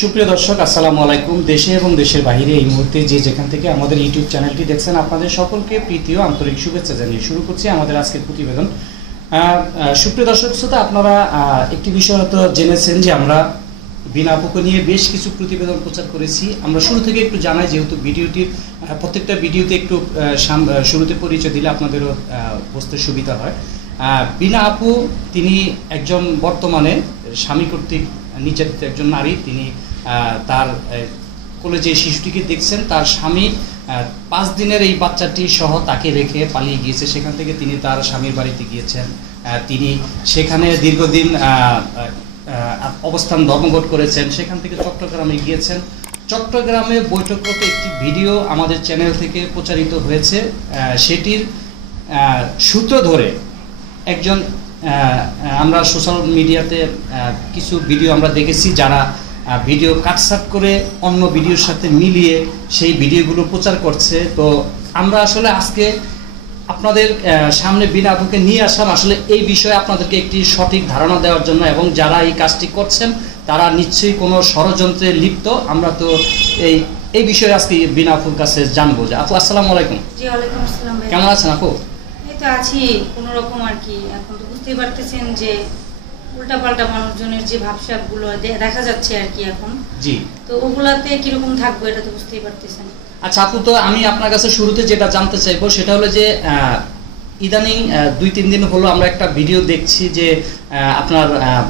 সুপ্রিয় দর্শক, আসসালামু আলাইকুম। দেশে এবং দেশের বাইরে এই মুহূর্তে যে যেখান থেকে আমাদের ইউটিউব চ্যানেলটি দেখছেন, আপনাদের সকলকে প্রীতি ও আন্তরিক শুভেচ্ছা জানিয়ে শুরু করছি আমাদের আজকের প্রতিবেদন। সুপ্রিয় দর্শক শ্রোতা, আপনারা একটি বিষয় হয়তো জেনেছেন যে আমরা বিনা আপুকে নিয়ে বেশ কিছু প্রতিবেদন প্রচার করেছি। আমরা শুরু থেকে একটু জানাই, যেহেতু ভিডিওটির প্রত্যেকটা ভিডিওতে একটু শুরুতে পরিচয় দিলে আপনাদেরও বুঝতে সুবিধা হয়। বিনা আপু তিনি একজন বর্তমানে স্বামী কর্তৃক নির্যাতিত একজন নারী। তিনি তার কোলে যে শিশুটিকে দেখছেন, তার স্বামী 5 দিনের এই বাচ্চাটি সহ তাকে রেখে পালিয়ে গিয়েছে। সেখান থেকে তিনি তার স্বামীর বাড়িতে গিয়েছেন। তিনি সেখানে দীর্ঘদিন অবস্থান ধর্মঘট করেছেন। সেখান থেকে চট্টগ্রামে গিয়েছেন। চট্টগ্রামে বৈঠকরত একটি ভিডিও আমাদের চ্যানেল থেকে প্রচারিত হয়েছে। সেটির সূত্র ধরে একজন আমরা সোশ্যাল মিডিয়াতে কিছু ভিডিও আমরা দেখেছি, যারা ভিডিও কাটসাট করে অন্য ভিডিওর সাথে মিলিয়ে সেই ভিডিওগুলো প্রচার করছে। তো আমরা আসলে আজকে আপনাদের সামনে বিনা আপুকে নিয়ে আসলাম আসলে এই বিষয়ে আপনাদেরকে একটি সঠিক ধারণা দেওয়ার জন্য, এবং যারা এই কাজটি করছেন তারা নিশ্চয়ই কোনো ষড়যন্ত্রে লিপ্ত। আমরা তো এই বিষয়ে আজকে বিনা আপুর কাছে জানবো। যে আপু, আসসালামু আলাইকুম। জি, ওয়ালাইকুম আসসালাম। কেমন আছেন আপু? এই তো আছি কোনো রকম আর কি। এখন তো বুঝতেই পারতেছেন যে উল্টাপাল্টা মানুষজনের যে ভাবসাবগুলো দেখা যাচ্ছে আর কি এখন। জি, তো ওগুলাতে কিরকম থাকবো এটা তো বুঝতেই পারতেছেন। আচ্ছা আপু, তো আমি আপনার কাছে শুরুতে যেটা জানতে চাইবো সেটা হলো যে ইদানিং 2-3 দিন হলো আমরা একটা ভিডিও দেখছি যে আপনার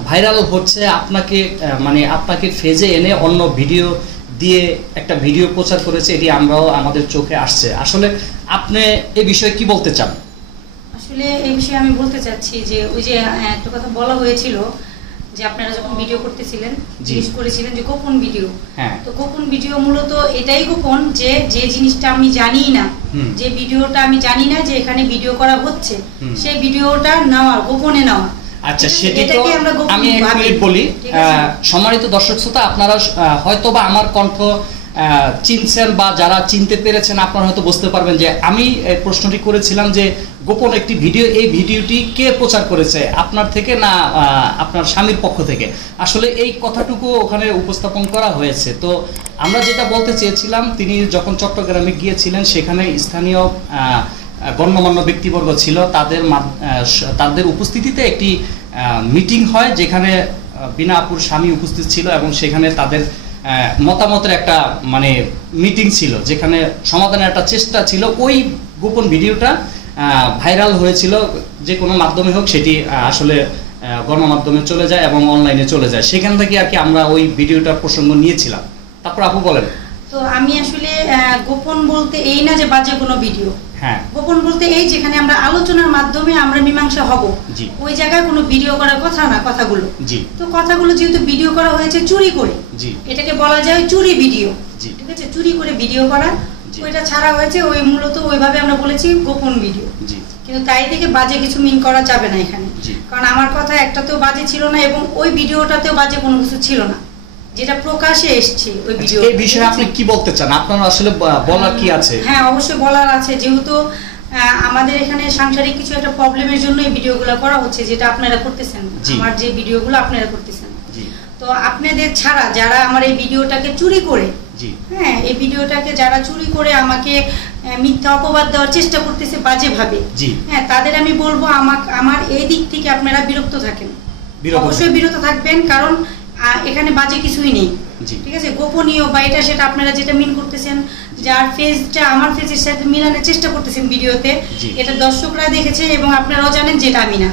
ভাইরাল হচ্ছে, আপনাকে আপনাকে ফেজে এনে অন্য ভিডিও দিয়ে একটা ভিডিও প্রচার করেছে। এটি আমরাও আমাদের চোখে আসছে। আসলে আপনি এই বিষয়ে কি বলতে চান? আসলে এই বিষয়ে আমি বলতে চাচ্ছি যে ওই যে একটা কথা বলা হয়েছিল যে আপনারা যখন ভিডিও করতেছিলেন, জিজ্ঞেস করেছিলেন যে গোপন ভিডিও। তো গোপন ভিডিও মূলত এটাই গোপন যে যে জিনিসটা আমি জানি না, যে ভিডিওটা আমি জানি না যে এখানে ভিডিও করা হচ্ছে, সেই ভিডিওটা নেওয়া, গোপনে নেওয়া। আচ্ছা, সেটি তো আমি এক মিনিট বলি। সম্মানিত দর্শক শ্রোতা, আপনারা হয়তোবা আমার কণ্ঠ চিনছেন বা যারা চিনতে পেরেছেন, আপনারা হয়তো বুঝতে পারবেন যে আমি প্রশ্নটি করেছিলাম যে গোপন একটি ভিডিও, এই ভিডিওটি কে প্রচার করেছে, আপনার থেকে না আপনার স্বামীর পক্ষ থেকে? আসলে এই কথাটুকু ওখানে উপস্থাপন করা হয়েছে। তো আমরা যেটা বলতে চেয়েছিলাম, তিনি যখন চট্টগ্রামে গিয়েছিলেন, সেখানে স্থানীয় গণ্যমান্য ব্যক্তিবর্গ ছিল, তাদের উপস্থিতিতে একটি মিটিং হয়, যেখানে বিনা আপুর স্বামী উপস্থিত ছিল, এবং সেখানে তাদের মতামতের একটা মিটিং ছিল, যেখানে সমাধানের একটা চেষ্টা ছিল। ওই গোপন ভিডিওটা ভাইরাল হয়েছিল, যে কোনো মাধ্যমে হোক সেটি আসলে গণমাধ্যমে চলে যায় এবং অনলাইনে চলে যায়। সেখান থেকে আর কি আমরা ওই ভিডিওটার প্রসঙ্গ নিয়েছিলাম। তারপর আপু বলেন। তো আমি আসলে গোপন বলতে এই না যে বাজে কোনো ভিডিও, গোপন বলতে এই যেখানে আমরা আলোচনার মাধ্যমে আমরা মীমাংসা হব, ওই জায়গায় কোনো ভিডিও করার কথা না। কথাগুলো তো কথাগুলো যেহেতু ভিডিও করা হয়েছে চুরি করে, এটাকে বলা যায় চুরি ভিডিও। ঠিক আছে, চুরি করে ভিডিও করা, ওইটা ছাড়া হয়েছে। ওই মূলত ওইভাবে আমরা বলেছি গোপন ভিডিও। কিন্তু তাই থেকে বাজে কিছু মিন করা যাবে না এখানে, কারণ আমার কথা একটাতেও বাজে ছিল না এবং ওই ভিডিওটাতেও বাজে কোনো কিছু ছিল না, যেটা প্রকাশে এসেছে ওই ভিডিও। এই বিষয়ে আপনি কি বলতে চান? আপনার আসলে বলার কি আছে? হ্যাঁ, অবশ্যই বলার আছে। যেহেতু আমাদের এখানে সাংসারিক কিছু একটা প্রবলেমের জন্য এই ভিডিওগুলো করা হচ্ছে, যেটা আপনারা করতেছেন, আমার যে ভিডিওগুলো আপনারা করতেছেন। তো আপনাদের ছাড়া যারা আমার এই ভিডিওটাকে চুরি করে, এই ভিডিওটাকে যারা চুরি করে আমাকে মিথ্যা অপবাদ দেওয়ার চেষ্টা করতেছে বাজেভাবে, তাদের আমি বলবো আমার এই দিক থেকে আপনারা বিরক্ত থাকেন, অবশ্যই বিরত থাকবেন। কারণ এখানে বাজে কিছুই নেই। ঠিক আছে, গোপনীয় বা এটা সেটা আপনারা যেটা মিন করতেছেন, যার ফেজটা আমার ফেজের সাথে মিলানোর চেষ্টা করতেছেন ভিডিওতে, এটা দর্শকরা দেখেছে এবং আপনারাও জানেন যেটা আমি না।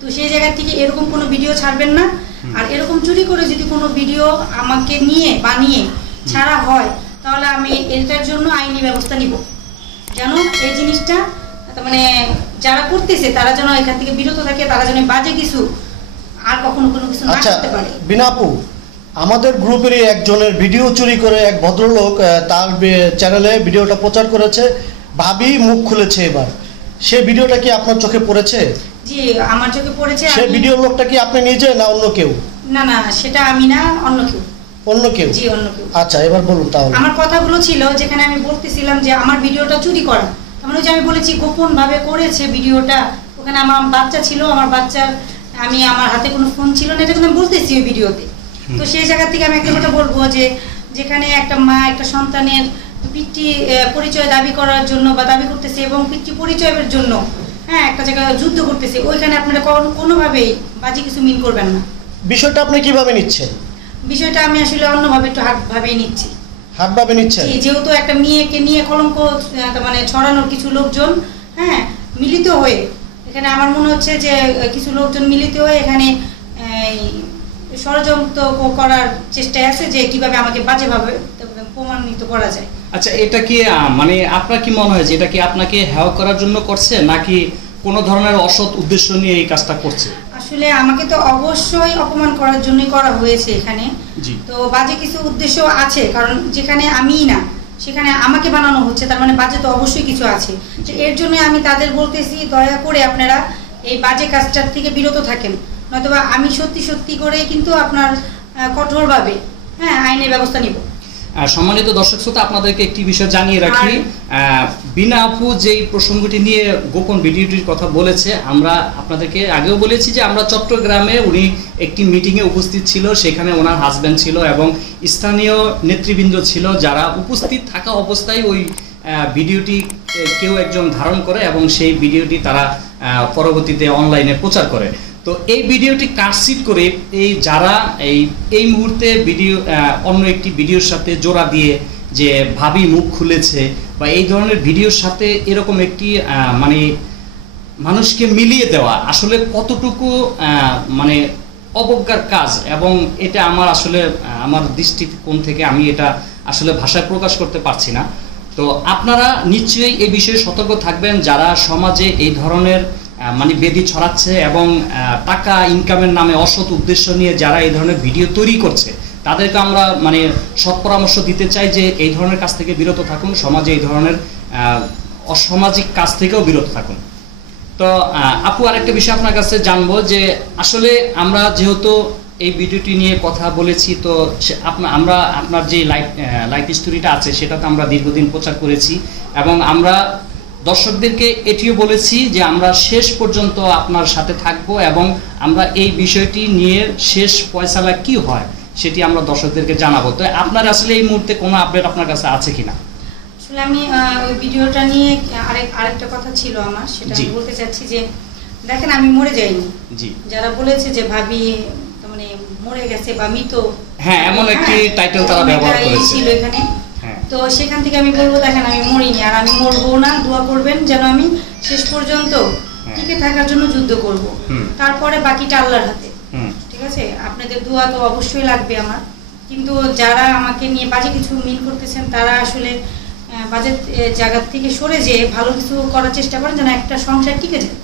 তো সেই জায়গা থেকে এরকম কোনো ভিডিও ছাড়বেন না। আর এরকম চুরি করে যদি কোনো ভিডিও আমাকে নিয়ে বানিয়ে ছাড়া হয়, তাহলে আমি এটার জন্য আইনি ব্যবস্থা নিব, যেন এই জিনিসটা যারা করতেছে তারা যেন এখান থেকে বিরত থাকে, তারা যেন বাজে কিছু আর কখনো কোনো কিছু না করতে পারে। বিনা আপু, আমাদের গ্রুপেরই একজনের ভিডিও চুরি করে এক ভদ্রলোক তার চ্যানেলে ভিডিওটা প্রচার করেছে, ভাবি মুখ খুলেছে। এবার সেই ভিডিওটা কি আপনার চোখে পড়েছে? জি, আমার চোখে পড়েছে। সেই ভিডিও লোকটা কি আপনি নিজে না অন্য কেউ? না না, সেটা আমি না, অন্য কেউ। অন্য কেউ? জি, অন্য কেউ। আচ্ছা, এবার বলুন। তাহলে আমার কথাগুলো ছিল যেখানে আমি বলতেছিলাম যে আমার ভিডিওটা চুরি করা, মানে যে আমি বলেছি গোপন ভাবে করেছে ভিডিওটা। ওখানে আমার বাচ্চা ছিল, আমার বাচ্চার আমার হাতে কোনো ফোন ছিল না, এটা কিন্তু আমি বলতেছি ওই ভিডিওতে। তো সেই জায়গা থেকে আমি একটা কথা বলবো যে যেখানে একটা মা একটা সন্তানের পিতৃ পরিচয় দাবি করার জন্য বা দাবি করতেছে এবং পিতৃ পরিচয়ের জন্য হ্যাঁ একটা জায়গায় যুদ্ধ করতেছে, ওইখানে আপনারা কোনোভাবেই বাজে কিছু মিন করবেন না। বিষয়টা আপনি কিভাবে নিচ্ছেন? বিষয়টা আমি আসলে অন্যভাবে একটু হাটভাবেই নিচ্ছি। হাটভাবে নিচ্ছেন? যেহেতু একটা মেয়েকে নিয়ে কলঙ্ক মানে ছড়ানোর কিছু লোকজন হ্যাঁ মিলিত হয়ে, এখানে আমার মনে হচ্ছে যে কিছু লোকজন মিলিত হয়ে এখানে ষড়যন্ত্র করার চেষ্টায় আছে যে কিভাবে আমাকে বাজেভাবে প্রমাণিত করা যায়। আচ্ছা, এটা কি মানে আপনার কি মনে হয় যে এটা কি আপনাকে হেয় করার জন্য করছে নাকি কোনো ধরনের অসৎ উদ্দেশ্য নিয়ে এই কাজটা করছে? আসলে আমাকে তো অবশ্যই অপমান করার জন্যই করা হয়েছে এখানে। তো বাজে কিছু উদ্দেশ্য আছে, কারণ যেখানে আমিই না সেখানে আমাকে বানানো হচ্ছে, তার মানে বাজে তো অবশ্যই কিছু আছে। তো এর জন্য আমি তাদের বলতেছি দয়া করে আপনারা এই বাজে কাজটার থেকে বিরত থাকেন, নয়তোবা আমি সত্যি সত্যি করে কিন্তু আপনার কঠোরভাবে হ্যাঁ আইনের ব্যবস্থা নিব। সম্মানিত দর্শক শ্রোতা, আপনাদেরকে একটি বিষয় জানিয়ে রাখি, বিনা আপু যেই প্রসঙ্গটি নিয়ে গোপন ভিডিওটির কথা বলেছে, আমরা আপনাদেরকে আগেও বলেছি যে আমরা চট্টগ্রামে উনি একটি মিটিংয়ে উপস্থিত ছিল, সেখানে ওনার হাজব্যান্ড ছিল এবং স্থানীয় নেতৃবৃন্দ ছিল, যারা উপস্থিত থাকা অবস্থায় ওই ভিডিওটি কেউ একজন ধারণ করে এবং সেই ভিডিওটি তারা পরবর্তীতে অনলাইনে প্রচার করে। তো এই ভিডিওটি কাটসিট করে এই যারা এই মুহূর্তে ভিডিও অন্য একটি ভিডিওর সাথে জোড়া দিয়ে যে ভাবি মুখ খুলেছে বা এই ধরনের ভিডিওর সাথে এরকম একটি মানে মানুষকে মিলিয়ে দেওয়া আসলে কতটুকু মানে অবজ্ঞার কাজ, এবং এটা আমার আসলে আমার দৃষ্টিকোণ থেকে আমি এটা আসলে ভাষায় প্রকাশ করতে পারছি না। তো আপনারা নিশ্চয়ই এই বিষয়ে সতর্ক থাকবেন, যারা সমাজে এই ধরনের মানে বেদি ছড়াচ্ছে এবং টাকা ইনকামের নামে অসৎ উদ্দেশ্য নিয়ে যারা এই ধরনের ভিডিও তৈরি করছে, তাদেরকে আমরা মানে সৎ পরামর্শ দিতে চাই যে এই ধরনের কাজ থেকে বিরত থাকুন, সমাজে এই ধরনের অসামাজিক কাজ থেকেও বিরত থাকুন। তো আপু, আরেকটা বিষয় আপনার কাছে জানবো যে আসলে আমরা যেহেতু এই ভিডিওটি নিয়ে কথা বলেছি, তো আমরা আপনার যে লাইফ স্টোরিটা আছে সেটাতে আমরা দীর্ঘদিন প্রচার করেছি এবং আমরা দর্শকদেরকে এটিও বলেছি যে আমরা শেষ পর্যন্ত আপনার সাথে থাকবো এবং আমরা এই বিষয়টি নিয়ে শেষ ফয়সালা কি হয় সেটি আমরা দর্শকদেরকে জানাবো। তো আপনার আসলে এই মুহূর্তে কোনো আপডেট আপনার কাছে আছে কিনা? আসলে আমি ওই ভিডিওটা নিয়ে আরেকটা কথা ছিল আমার, সেটা আমি বলতে চাচ্ছি যে দেখেন আমি মরে যাইনি। যারা বলেছে যে ভাবি মানে মরে গেছে বা মৃত, হ্যাঁ এমন একটি টাইটেল তারা ব্যবহার করেছে ছিল এখানে। তো সেখান থেকে আমি বলবো দেখেন আমি মরিনি, আর আমি মরবো না। দোয়া করবেন যেন আমি শেষ পর্যন্ত টিকে থাকার জন্য যুদ্ধ করব, তারপরে বাকিটা আল্লাহর হাতে। ঠিক আছে, আপনাদের দোয়া তো অবশ্যই লাগবে আমার। কিন্তু যারা আমাকে নিয়ে বাজে কিছু মিন করতেছেন তারা আসলে বাজে জায়গা থেকে সরে যেয়ে ভালো কিছু করার চেষ্টা করেন যেন একটা সংসার টিকে যায়।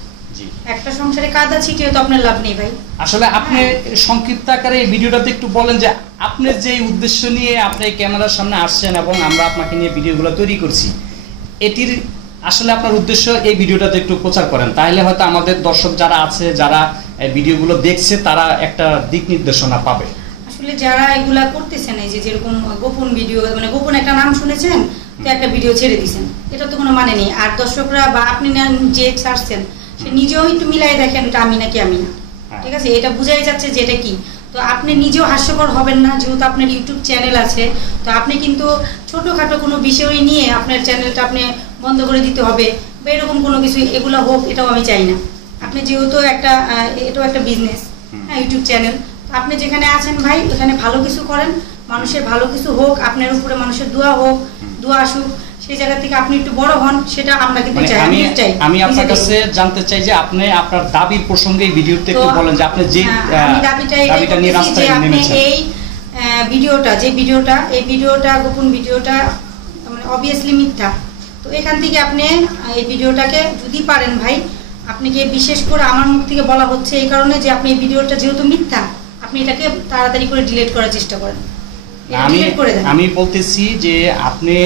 একটা সংসারে কাদা ছিটিয়ে তো আপনার লাভ নেই ভাই। আসলে আপনি সংক্ষিপ্ত আকারে এই ভিডিওটাতে একটু বলেন যে আপনি যে উদ্দেশ্য নিয়ে আপনি ক্যামেরার সামনে আসছেন এবং আমরা আপনাকে নিয়ে ভিডিওগুলো তৈরি করছি, এটির আসলে আপনার উদ্দেশ্য এই ভিডিওটাতে একটু প্রচার করেন, তাহলে হয়তো আমাদের দর্শক যারা আছে যারা ভিডিওগুলো দেখছে তারা একটা দিক নির্দেশনা পাবে। আসলে যারা এগুলা করতেছেন, এই যে যেরকম গোপন ভিডিও মানে গোপন একটা নাম শুনেছেন তো একটা ভিডিও ছেড়ে দিয়েছেন, এটা তো কোনো মানে নেই। আর দর্শকরা বা আপনি যে ছাড়ছেন সে নিজেও একটু মিলাই দেখেন এটা আমি নাকি আমি না, ঠিক আছে, এটা বুঝাই যাচ্ছে যে এটা কি। তো আপনি নিজেও হাস্যকর হবেন না, যেহেতু আপনার ইউটিউব চ্যানেল আছে, তো আপনি কিন্তু ছোটোখাটো কোনো বিষয় নিয়ে আপনার চ্যানেলটা আপনি বন্ধ করে দিতে হবে বা এরকম কোনো কিছু এগুলো হোক, এটাও আমি চাই না। আপনি যেহেতু এটাও একটা বিজনেস, হ্যাঁ ইউটিউব চ্যানেল, আপনি যেখানে আছেন ভাই ওখানে ভালো কিছু করেন, মানুষের ভালো কিছু হোক, আপনার উপরে মানুষের দোয়া হোক, দোয়া আসুক, সেই জায়গা থেকে আপনি একটু বড় হন, সেটা আমরা কিন্তু চাই। আমি আপনার কাছে জানতে চাই যে আপনি আপনার দাবির প্রসঙ্গে এই ভিডিওতে একটু বলেন যে আপনি যে দাবিটা নিয়ে রাস্তায় নেমেছেন। এই ভিডিওটা গোপন ভিডিওটা মানে অবভিয়াসলি মিথ্যা। তো এখান থেকে আপনি এই ভিডিওটাকে যদি পারেন ভাই, আপনাকে বিশেষ করে আমার মুখ থেকে বলা হচ্ছে এই কারণে যে আপনি এই ভিডিওটা যেহেতু মিথ্যা, আপনি এটাকে তাড়াতাড়ি করে ডিলিট করার চেষ্টা করেন। আমি বলতেছি যে আপনি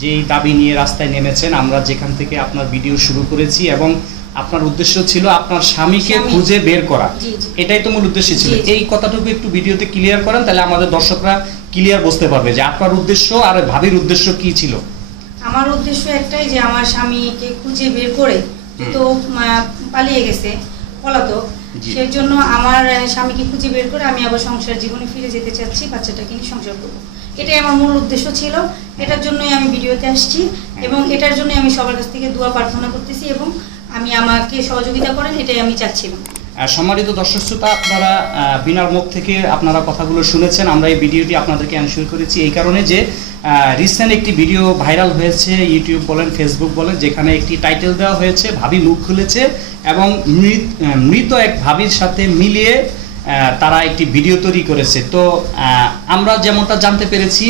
যেই দাবি নিয়ে রাস্তায় নেমেছেন, আমরা যেখান থেকে আপনার ভিডিও শুরু করেছি এবং আপনার উদ্দেশ্য ছিল আপনার স্বামীকে খুঁজে বের করা, এটাই তো মূল উদ্দেশ্য ছিল। এই কথাটুকু একটু ভিডিওতে ক্লিয়ার করেন, তাহলে আমাদের দর্শকরা ক্লিয়ার বুঝতে পারবে যে আপনার উদ্দেশ্য আর ভাবির উদ্দেশ্য কি ছিল। আমার উদ্দেশ্য একটাই যে আমার স্বামীকে খুঁজে বের করে, তো পালিয়ে গেছে পলাতক, সেই জন্য আমার স্বামীকে খুঁজে বের করে আমি আবার সংসার জীবনে ফিরে যেতে চাচ্ছি, বাচ্চাটাকে নিয়ে সংসার করবো। এটাই আমার মূল উদ্দেশ্য ছিল, এটার জন্যই আমি ভিডিওতে আসছি এবং এটার জন্যই আমি সবার কাছ থেকে দোয়া প্রার্থনা করতেছি এবং আমি আমাকে সহযোগিতা করেন, এটাই আমি চাচ্ছিলাম। সম্মানিত দর্শক শ্রোতা, আপনারা বিনার মুখ থেকে আপনারা কথাগুলো শুনেছেন। আমরা এই ভিডিওটি আপনাদেরকে এনশিওর করেছি এই কারণে যে রিসেন্ট একটি ভিডিও ভাইরাল হয়েছে, ইউটিউব বলেন ফেসবুক বলেন, যেখানে একটি টাইটেল দেওয়া হয়েছে ভাবি মুখ খুলেছে এবং মৃত এক ভাবির সাথে মিলিয়ে তারা একটি ভিডিও তৈরি করেছে। তো আমরা যেমনটা জানতে পেরেছি,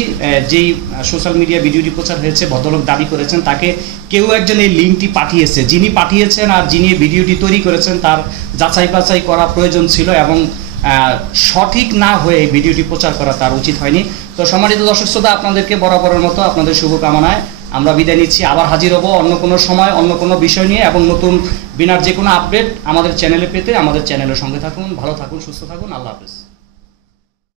যেই সোশ্যাল মিডিয়া ভিডিওটি প্রচার হয়েছে ভদ্রলোক দাবি করেছেন তাকে কেউ একজন এই লিঙ্কটি পাঠিয়েছে। যিনি পাঠিয়েছেন আর যিনি ভিডিওটি তৈরি করেছেন তার যাচাই বাছাই করা প্রয়োজন ছিল এবং সঠিক না হয়ে ভিডিওটি প্রচার করা তার উচিত হয়নি। তো সম্মানিত দর্শক শ্রোতা, আপনাদেরকে বরাবরের মতো আপনাদের শুভকামনায় আমরা বিদায় নিচ্ছি। আবার হাজির হব অন্য কোনো সময় অন্য কোনো বিষয় নিয়ে এবং নতুন বিনার যে কোনো আপডেট আমাদের চ্যানেলে পেতে আমাদের চ্যানেলের সঙ্গে থাকুন। ভালো থাকুন, সুস্থ থাকুন, আল্লাহ হাফেজ।